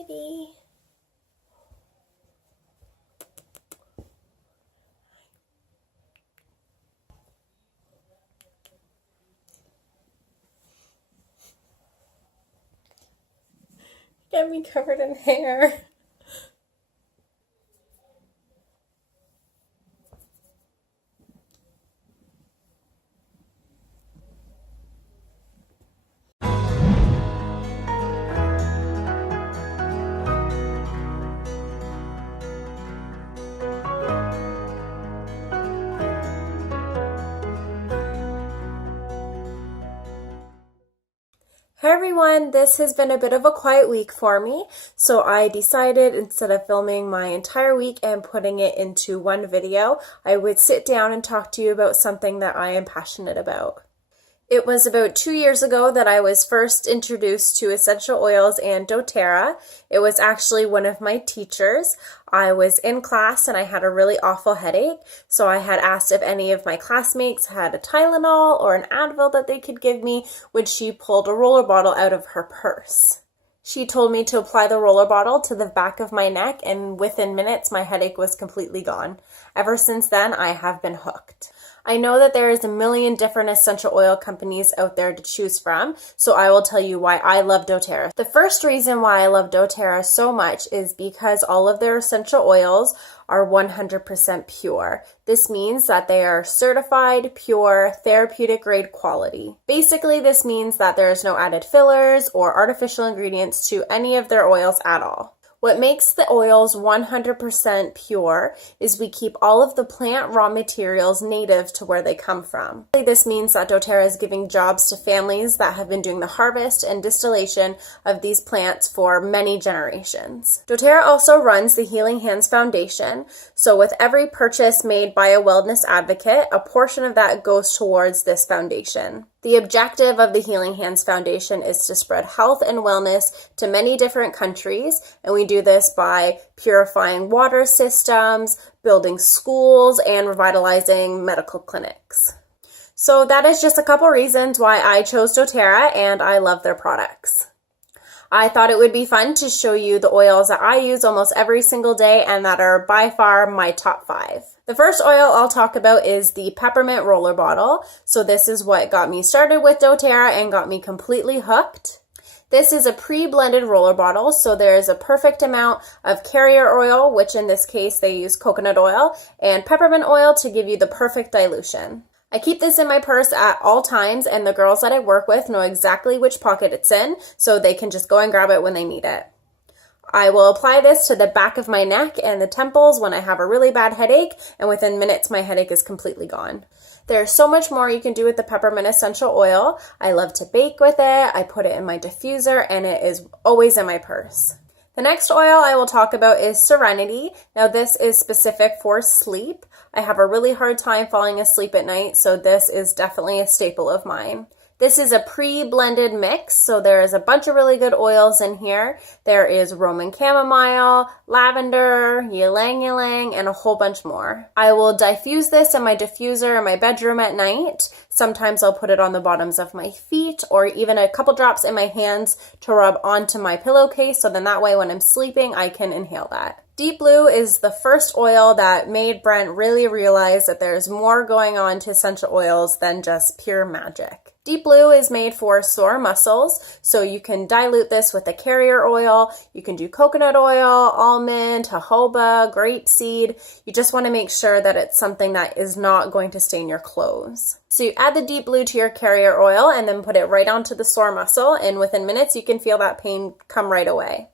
Kitty. Get me covered in hair. Hey everyone, this has been a bit of a quiet week for me, so I decided instead of filming my entire week and putting it into one video, I would sit down and talk to you about something that I am passionate about. It was about 2 years ago that I was first introduced to essential oils and doTERRA. It was actually one of my teachers. I was in class and I had a really awful headache, so I had asked if any of my classmates had a Tylenol or an Advil that they could give me when she pulled a roller bottle out of her purse. She told me to apply the roller bottle to the back of my neck, and within minutes my headache was completely gone. Ever since then, I have been hooked. I know that there is a million different essential oil companies out there to choose from, so I will tell you why I love doTERRA. The first reason why I love doTERRA so much is because all of their essential oils are 100% pure. This means that they are certified, pure, therapeutic grade quality. Basically, this means that there is no added fillers or artificial ingredients to any of their oils at all. What makes the oils 100% pure is we keep all of the plant raw materials native to where they come from. This means that doTERRA is giving jobs to families that have been doing the harvest and distillation of these plants for many generations. doTERRA also runs the Healing Hands Foundation, so with every purchase made by a wellness advocate, a portion of that goes towards this foundation. The objective of the Healing Hands Foundation is to spread health and wellness to many different countries, and we do this by purifying water systems, building schools, and revitalizing medical clinics. So that is just a couple reasons why I chose doTERRA, and I love their products. I thought it would be fun to show you the oils that I use almost every single day and that are by far my top 5. The first oil I'll talk about is the peppermint roller bottle. So this is what got me started with doTERRA and got me completely hooked. This is a pre-blended roller bottle, so there's a perfect amount of carrier oil, which in this case they use coconut oil, and peppermint oil to give you the perfect dilution. I keep this in my purse at all times, and the girls that I work with know exactly which pocket it's in, so they can just go and grab it when they need it. I will apply this to the back of my neck and the temples when I have a really bad headache, and within minutes my headache is completely gone. There's so much more you can do with the peppermint essential oil. I love to bake with it, I put it in my diffuser, and it is always in my purse. The next oil I will talk about is Serenity. Now this is specific for sleep. I have a really hard time falling asleep at night, so this is definitely a staple of mine. This is a pre-blended mix, so there is a bunch of really good oils in here. There is Roman chamomile, lavender, ylang ylang, and a whole bunch more. I will diffuse this in my diffuser in my bedroom at night. Sometimes I'll put it on the bottoms of my feet or even a couple drops in my hands to rub onto my pillowcase, so then that way when I'm sleeping I can inhale that. Deep Blue is the first oil that made Brent really realize that there's more going on to essential oils than just pure magic. Deep Blue is made for sore muscles, so you can dilute this with a carrier oil. You can do coconut oil, almond, jojoba, grapeseed. You just want to make sure that it's something that is not going to stain your clothes. So you add the Deep Blue to your carrier oil and then put it right onto the sore muscle, and within minutes you can feel that pain come right away.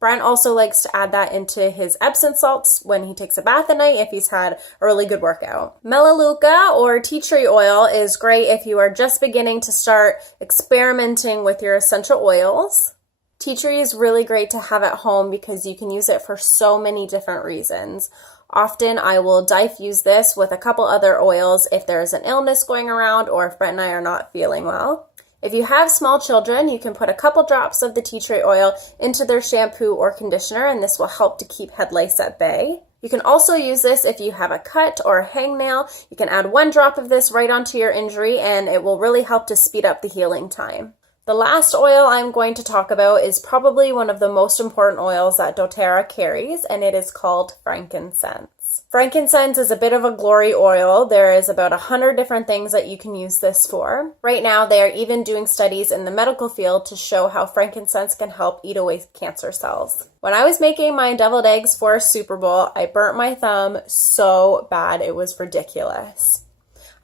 Brent also likes to add that into his Epsom salts when he takes a bath at night if he's had a really good workout. Melaleuca or tea tree oil is great if you are just beginning to start experimenting with your essential oils. Tea tree is really great to have at home because you can use it for so many different reasons. Often I will diffuse this with a couple other oils if there's an illness going around or if Brent and I are not feeling well. If you have small children, you can put a couple drops of the tea tree oil into their shampoo or conditioner, and this will help to keep head lice at bay. You can also use this if you have a cut or a hangnail. You can add 1 drop of this right onto your injury, and it will really help to speed up the healing time. The last oil I'm going to talk about is probably one of the most important oils that doTERRA carries, and it is called frankincense. Frankincense is a bit of a glory oil. There is about 100 different things that you can use this for. Right now, they are even doing studies in the medical field to show how frankincense can help eat away cancer cells. When I was making my deviled eggs for Super Bowl, I burnt my thumb so bad it was ridiculous.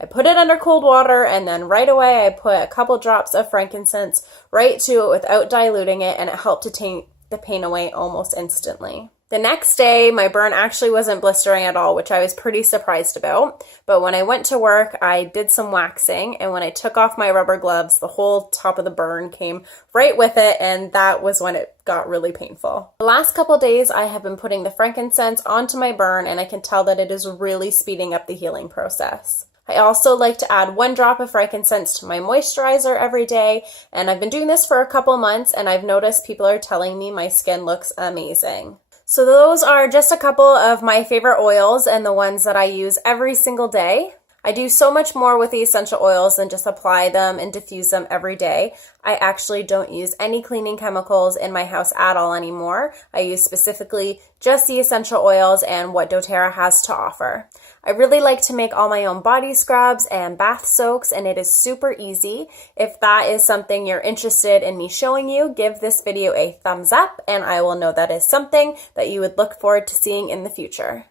I put it under cold water, and then right away I put a couple drops of frankincense right to it without diluting it, and it helped to take the pain away almost instantly. The next day, my burn actually wasn't blistering at all, which I was pretty surprised about. But when I went to work, I did some waxing, and when I took off my rubber gloves, the whole top of the burn came right with it, and that was when it got really painful. The last couple days, I have been putting the frankincense onto my burn, and I can tell that it is really speeding up the healing process. I also like to add 1 drop of frankincense to my moisturizer every day, and I've been doing this for a couple months, and I've noticed people are telling me my skin looks amazing. So those are just a couple of my favorite oils and the ones that I use every single day. I do so much more with the essential oils than just apply them and diffuse them every day. I actually don't use any cleaning chemicals in my house at all anymore. I use specifically just the essential oils and what doTERRA has to offer. I really like to make all my own body scrubs and bath soaks, and it is super easy. If that is something you're interested in me showing you, give this video a thumbs up, and I will know that is something that you would look forward to seeing in the future.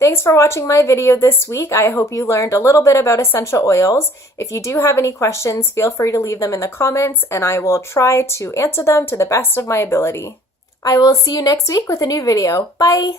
Thanks for watching my video this week. I hope you learned a little bit about essential oils. If you do have any questions, feel free to leave them in the comments, and I will try to answer them to the best of my ability. I will see you next week with a new video. Bye!